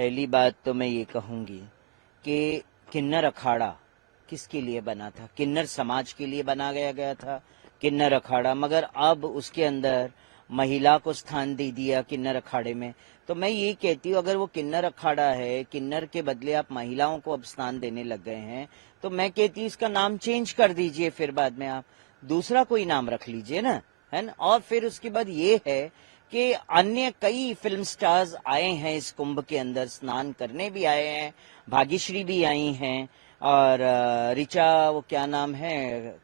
पहली बात तो मैं ये कहूंगी कि किन्नर अखाड़ा किसके लिए बना था? किन्नर समाज के लिए बना गया था किन्नर अखाड़ा, मगर अब उसके अंदर महिला को स्थान दे दिया किन्नर अखाड़े में। तो मैं ये कहती हूँ, अगर वो किन्नर अखाड़ा है, किन्नर के बदले आप महिलाओं को अब स्थान देने लग गए हैं, तो मैं कहती हूँ इसका नाम चेंज कर दीजिए, फिर बाद में आप दूसरा कोई नाम रख लीजिए ना, है ना। और फिर उसके बाद ये है कि अन्य कई फिल्म स्टार्स आए हैं इस कुंभ के अंदर, स्नान करने भी आए हैं, भाग्यश्री भी आई हैं, और ऋचा, वो क्या नाम है,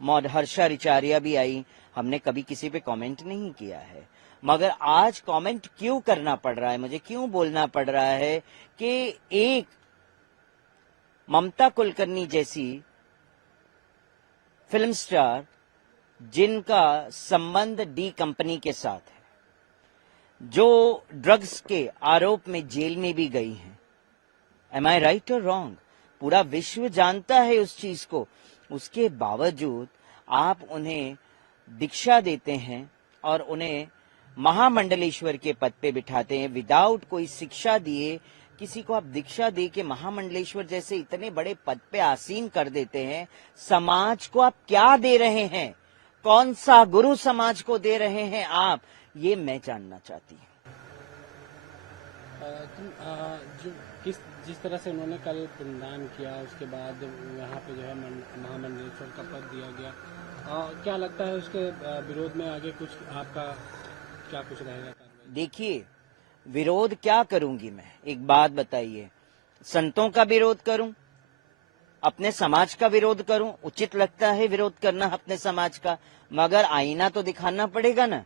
हर्षा रिचारिया भी आई। हमने कभी किसी पे कमेंट नहीं किया है, मगर आज कमेंट क्यों करना पड़ रहा है, मुझे क्यों बोलना पड़ रहा है कि एक ममता कुलकर्णी जैसी फिल्म स्टार जिनका संबंध डी कंपनी के साथ है, जो ड्रग्स के आरोप में जेल में भी गई हैं, एम आई राइट और रॉन्ग, पूरा विश्व जानता है उस चीज को, उसके बावजूद आप उन्हें दीक्षा देते हैं और उन्हें महामंडलेश्वर के पद पे बिठाते हैं विदाउट कोई शिक्षा दिए। किसी को आप दीक्षा दे के महामंडलेश्वर जैसे इतने बड़े पद पे आसीन कर देते हैं। समाज को आप क्या दे रहे हैं? कौन सा गुरु समाज को दे रहे हैं आप? ये मैं जानना चाहती हूँ। जिस तरह से उन्होंने कल पिंडदान किया, उसके बाद यहाँ पे जो है महामंडलेश्वर का पद दिया गया, क्या लगता है उसके विरोध में आगे कुछ आपका क्या कुछ रहेगा? देखिए, विरोध क्या करूंगी मैं, एक बात बताइए, संतों का विरोध करूं, अपने समाज का विरोध करूं? उचित लगता है विरोध करना अपने समाज का, मगर आईना तो दिखाना पड़ेगा ना।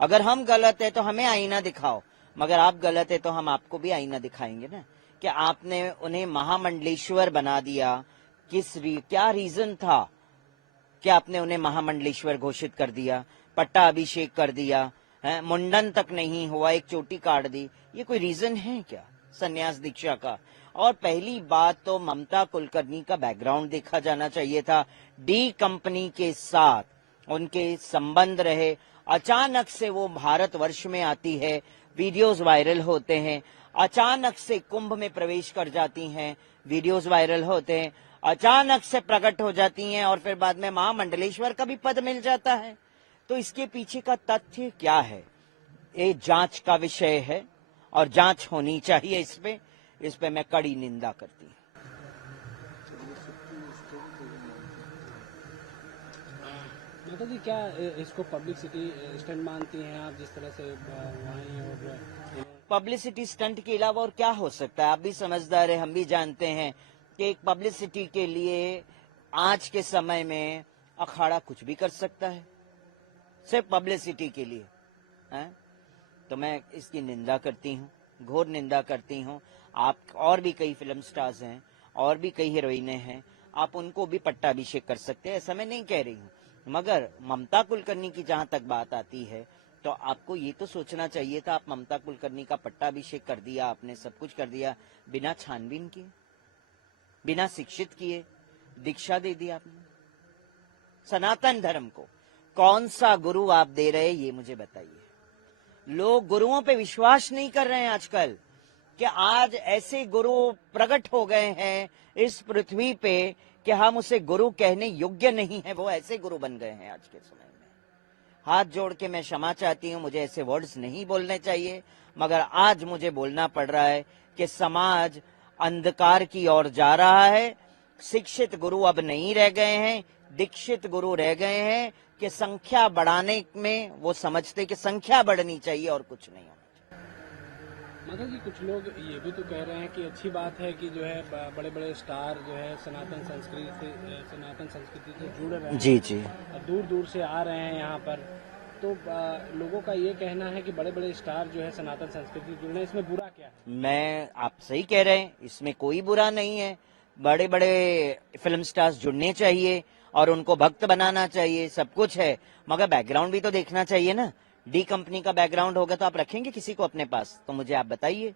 अगर हम गलत है तो हमें आईना दिखाओ, मगर आप गलत है तो हम आपको भी आईना दिखाएंगे ना। कि आपने उन्हें महामंडलेश्वर बना दिया, क्या रीजन था कि आपने उन्हें महामंडलेश्वर घोषित कर दिया, पट्टा अभिषेक कर दिया, है, मुंडन तक नहीं हुआ, एक चोटी काट दी? ये कोई रीजन है क्या संन्यास दीक्षा का? और पहली बात तो ममता कुलकर्णी का बैकग्राउंड देखा जाना चाहिए था। डी कंपनी के साथ उनके संबंध रहे, अचानक से वो भारतवर्ष में आती है, वीडियोस वायरल होते हैं, अचानक से कुंभ में प्रवेश कर जाती हैं, वीडियोस वायरल होते हैं, अचानक से प्रकट हो जाती हैं, और फिर बाद में महामंडलेश्वर का भी पद मिल जाता है। तो इसके पीछे का तथ्य क्या है? ये जांच का विषय है और जांच होनी चाहिए। इस पे मैं कड़ी निंदा करती हूँ। माता जी, क्या इसको पब्लिसिटी स्टंट मानती हैं आप, जिस तरह से वहीं? और पब्लिसिटी स्टंट के अलावा और क्या हो सकता है? आप भी समझदार है, हम भी जानते हैं कि एक पब्लिसिटी के लिए आज के समय में अखाड़ा कुछ भी कर सकता है, सिर्फ पब्लिसिटी के लिए है? तो मैं इसकी निंदा करती हूँ, घोर निंदा करती हूँ। आप और भी कई फिल्म स्टार्स हैं, और भी कई हीरोइनें हैं, आप उनको भी पट्टाभिषेक कर सकते हैं, ऐसा मैं नहीं कह रही हूँ। मगर ममता कुलकर्णी की जहां तक बात आती है, तो आपको ये तो सोचना चाहिए था, आप ममता कुलकर्णी का पट्टाभिषेक कर दिया, आपने सब कुछ कर दिया बिना छानबीन किए, बिना शिक्षित किए, दीक्षा दे दी आपने। सनातन धर्म को कौन सा गुरु आप दे रहे, ये मुझे बताइए। लोग गुरुओं पे विश्वास नहीं कर रहे हैं आजकल, कि आज ऐसे गुरु प्रकट हो गए हैं इस पृथ्वी पे कि हम उसे गुरु कहने योग्य नहीं है, वो ऐसे गुरु बन गए हैं आज के समय में। हाथ जोड़ के मैं क्षमा चाहती हूँ, मुझे ऐसे वर्ड्स नहीं बोलने चाहिए, मगर आज मुझे बोलना पड़ रहा है कि समाज अंधकार की ओर जा रहा है। शिक्षित गुरु अब नहीं रह गए हैं, दीक्षित गुरु रह गए हैं, कि संख्या बढ़ाने में वो समझते कि संख्या बढ़नी चाहिए और कुछ नहीं होना चाहिए। माता जी, कुछ लोग ये भी तो कह रहे हैं कि अच्छी बात है कि जो है बड़े बड़े स्टार जो है सनातन संस्कृति से जुड़ रहे हैं। जी जी। और दूर दूर से आ रहे हैं यहाँ पर, तो लोगों का ये कहना है कि बड़े बड़े स्टार जो है सनातन संस्कृति से जुड़ रहे हैं, इसमें बुरा क्या है? आप सही कह रहे हैं, इसमें कोई बुरा नहीं है। बड़े बड़े फिल्म स्टार्स जुड़ने चाहिए और उनको भक्त बनाना चाहिए, सब कुछ है, मगर बैकग्राउंड भी तो देखना चाहिए ना। डी कंपनी का बैकग्राउंड होगा तो आप रखेंगे किसी को अपने पास? तो मुझे आप बताइए,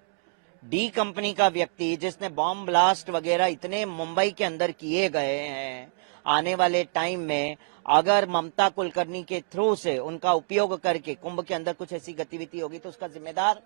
डी कंपनी का व्यक्ति जिसने बॉम्ब ब्लास्ट वगैरह इतने मुंबई के अंदर किए गए हैं, आने वाले टाइम में अगर ममता कुलकर्णी के थ्रू से उनका उपयोग करके कुंभ के अंदर कुछ ऐसी गतिविधि होगी तो उसका जिम्मेदार